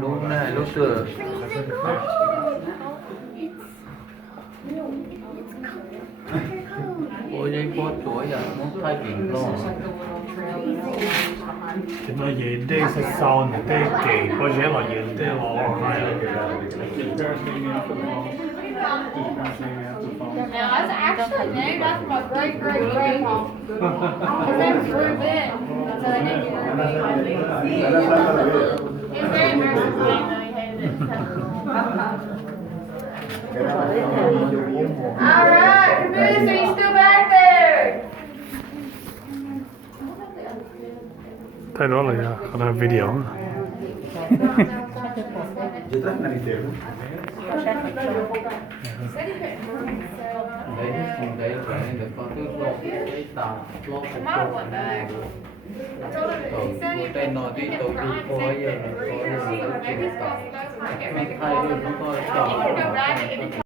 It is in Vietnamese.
Lúc này lúc từ ôi đây bó chuối à, muốn thay biển lo. Thì nó gì đây sẽ sau này đây kỳ có thể là gì đây là hay Now that's actually named after my great great grandpa. His name was Reuben, so they named him Reuben. He was very embarrassed when he hated it. Alright, Caboose, are you still back there? thay đó là video Đấy để có thứ lộn cái tàu lộn tên nói đi tổ đi có giờ nó thay rồi nó có tàu